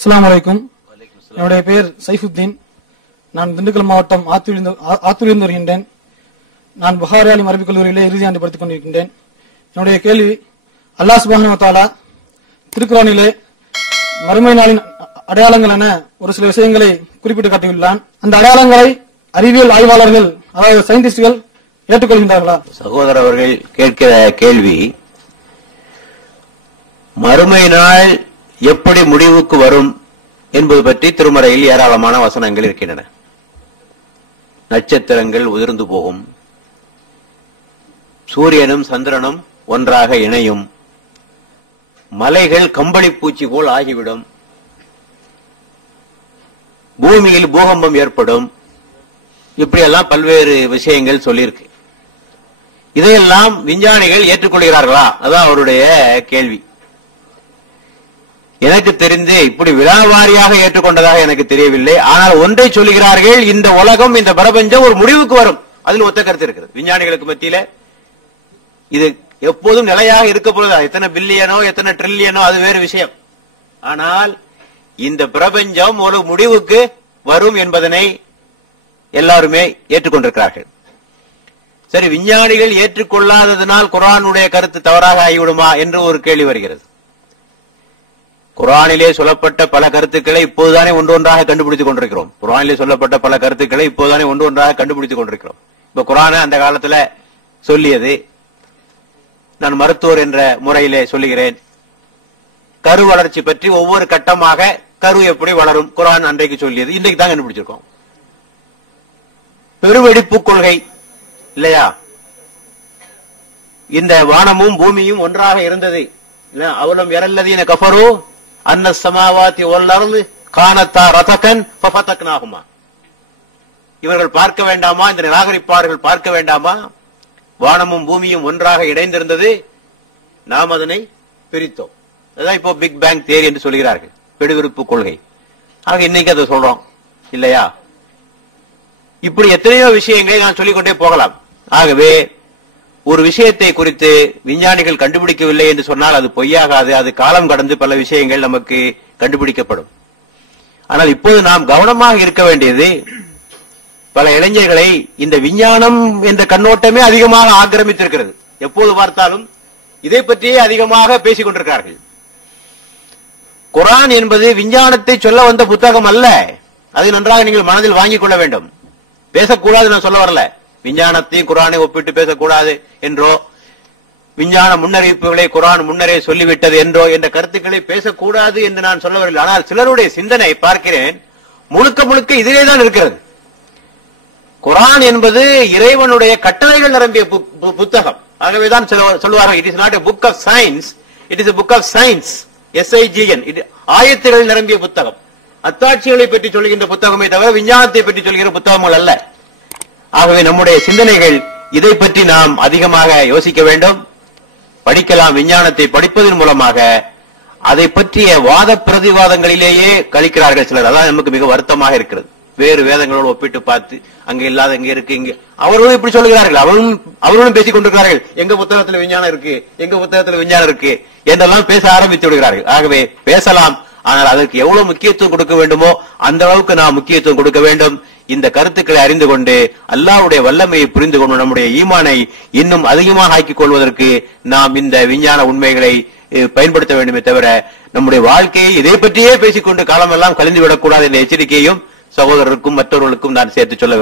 அஸ்ஸலாமு அலைக்கும். என்னுடைய பெயர் சைஃபுத்தீன். நான் திண்டுக்கல் மாவட்டம் ஆத்தூரிலிருந்து வருகின்றேன். நான் புகாரி ஆலிம் அரபிக் கல்லூரியிலே இறுதி ஆண்டு படித்துக் கொண்டிருக்கின்றேன். என்னுடைய கேள்வி, அல்லாஹ் சுப்ஹானஹு வ தஆலா திருக்குர்ஆனிலே மறுமை நாளின் அடையாளங்கள் என ஒரு சில விஷயங்களை குறிப்பிட்டு காட்டியுள்ளான். அந்த அடையாளங்களை அறிவியல் ஆய்வாளர்கள், அதாவது சயின்டிஸ்டுகள் ஏற்றுக்கொள்கின்றார்களா? சகோதரர் அவர்கள் கேட்கிற கேள்வி, மறுமை நாள் எப்படி முடிவுக்கு வரும் என்பது பற்றி திருமறையில் ஏராளமான வசனங்கள் இருக்கின்றன. நட்சத்திரங்கள் உதிர்ந்து போகும், சூரியனும் சந்திரனும் ஒன்றாக இணையும், மலைகள் கம்பளி பூச்சி போல் ஆகிவிடும், பூமியில் பூகம்பம் ஏற்படும், இப்படியெல்லாம் பல்வேறு விஷயங்கள் சொல்லியிருக்கு. இதையெல்லாம் விஞ்ஞானிகள் ஏற்றுக்கொள்கிறார்களா? அதான் அவருடைய கேள்வி. எனக்கு தெரிந்து இப்படி விழாவாரியாக ஏற்றுக்கொண்டதாக எனக்கு தெரியவில்லை. ஆனால் ஒன்றை சொல்லுகிறார்கள், இந்த உலகம், இந்த பிரபஞ்சம் ஒரு முடிவுக்கு வரும். அதில் ஒத்த கருத்து இருக்கிறது விஞ்ஞானிகளுக்கு மத்தியில. இது எப்போதும் நிலையாக இருக்க போறதா? எத்தனை பில்லியனோ எத்தனை ட்ரில்லியனோ அது வேறு விஷயம். ஆனால் இந்த பிரபஞ்சம் ஒரு முடிவுக்கு வரும் என்பதனை எல்லாருமே ஏற்றுக்கொண்டிருக்கிறார்கள். சரி, விஞ்ஞானிகள் ஏற்றுக்கொள்ளாததனால் குர்ஆனுடைய கருத்து தவறாக ஆகிவிடுமா என்று ஒரு கேள்வி வருகிறது. குர்ஆனிலே சொல்லப்பட்ட பல கருத்துக்களை இப்போதுதானே ஒன்றொன்றாக கண்டுபிடித்துக் கொண்டிருக்கிறோம். குர்ஆனிலே சொல்லப்பட்ட பல கருத்துக்களை இப்போதுதானே ஒன்றொன்றாக கண்டுபிடித்துக் கொண்டிருக்கிறோம். இப்ப குர்ஆனை அந்த காலத்துல சொல்லியது, நான் மருத்துவர் என்ற முறையிலே சொல்லுகிறேன். கரு வளர்ச்சி பற்றி ஒவ்வொரு கட்டமாக கரு எப்படி வளரும் குர்ஆன் அன்றைக்கு சொல்லியது, இன்றைக்கு தான் கண்டுபிடிச்சிருக்கோம். பெருவெடிப்பு கொள்கை இல்லையா? இந்த வானமும் பூமியும் ஒன்றாக இருந்தது. அவலம் யரல்லதீன கஃபரு அன்ன ஸமாவாதி வல் அர்து கானத்தா ரதகன் ஃபஃபதக்னாஹுமா. இவர்கள் பார்க்க வேண்டாமா, இந்த நிராகரிப்பார்கள் பார்க்க வேண்டாமா? வானமும் பூமியும் ஒன்றாக இணைந்திருந்தது, நாம் அதனை பிரித்தோம். அதான் இப்போ பிக் பேங் தியரி என்று சொல்கிறார்கள், பெருவெடிப்பு கொள்கை. ஆக இன்னைக்கு அதை சொல்றோம் இல்லையா? இப்படி எத்தனையோ விஷயங்களை நான் சொல்லிக்கொண்டே போகலாம். ஆகவே ஒரு விஷயத்தை குறித்து விஞ்ஞானிகள் கண்டுபிடிக்கவில்லை என்று சொன்னால் அது பொய்யாகாது. அது காலம் கடந்து பல விஷயங்கள் நமக்கு கண்டுபிடிக்கப்படும். ஆனால் இப்போது நாம் கவனமாக இருக்க வேண்டியது, பல இளைஞர்களை இந்த விஞ்ஞானம் என்ற கண்ணோட்டமே அதிகமாக ஆக்கிரமித்திருக்கிறது. எப்போது பார்த்தாலும் இதை பற்றியே அதிகமாக பேசிக் கொண்டிருக்கிறார்கள். குர்ஆன் என்பது விஞ்ஞானத்தை சொல்ல வந்த புத்தகம் அல்ல. அதை நன்றாக நீங்கள் மனதில் வாங்கிக் கொள்ள வேண்டும். பேசக்கூடாது நான் சொல்ல வரல. விஞ்ஞானத்தையும் குர்ஆனை ஒப்பிட்டு பேசக்கூடாது என்றோ, விஞ்ஞான முன்னறிவிப்புகளை குர்ஆன் முன்னரே சொல்லிவிட்டது என்றோ என்ற கருத்துக்களை பேசக்கூடாது என்று நான் சொல்ல வரவில்லை. ஆனால் சிலருடைய சிந்தனை பார்க்கிறேன், முழுக்க முழுக்க இதிலே தான் இருக்கிறது. குர்ஆன் என்பது இறைவனுடைய கட்டளைகள் நிரம்பிய புத்தகம். ஆகவேதான் சொல்வார்கள், it is not a book of science, it is a book of science. SIGN. ஆயத்துகள் நிரம்பிய புத்தகம். அத்தாட்சிகளை பற்றி சொல்கின்ற புத்தகமே தவிர விஞ்ஞானத்தை பற்றி சொல்கிற புத்தகங்கள் அல்ல. ஆகவே நம்முடைய சிந்தனைகள் இதை பற்றி நாம் அதிகமாக யோசிக்க வேண்டும். படிக்கலாம். விஞ்ஞானத்தை படிப்பதன் மூலமாக அதை பற்றிய வாத பிரதிவாதங்களிலேயே கழிக்கிறார்கள் சிலர். அதான் நமக்கு மிக வருத்தமாக இருக்கிறது. வேறு வேதங்களோடு ஒப்பிட்டு பார்த்து அங்க இல்லாத இங்க இருக்கு, இங்க அவர்களும் இப்படி சொல்லுகிறார்கள். அவர்களும் பேசிக் கொண்டிருக்கிறார்கள், எங்க புத்தகத்தில் விஞ்ஞானம் இருக்கு, எங்க புத்தகத்தில் விஞ்ஞானம் இருக்கு என்றெல்லாம் பேச ஆரம்பித்து விடுகிறார்கள். ஆகவே பேசலாம், ஆனால் அதற்கு எவ்வளவு முக்கியத்துவம் கொடுக்க வேண்டுமோ அந்த அளவுக்கு நாம் முக்கியத்துவம் கொடுக்க வேண்டும். இந்த கருத்துக்களை அறிந்து கொண்டு அல்லாஹ்வுடைய வல்லமையை புரிந்து கொண்டு நம்முடைய ஈமானை இன்னும் அதிகமாக ஆக்கிக் கொள்வதற்கு நாம் இந்த விஞ்ஞான உண்மைகளை பயன்படுத்த வேண்டுமே தவிர நம்முடைய வாழ்க்கையை இதை பற்றியே பேசிக்கொண்டு காலமெல்லாம் கழிந்து விடக்கூடாது என்ற எச்சரிக்கையும் சகோதரருக்கும் மற்றவர்களுக்கும் நான் சேர்த்து சொல்ல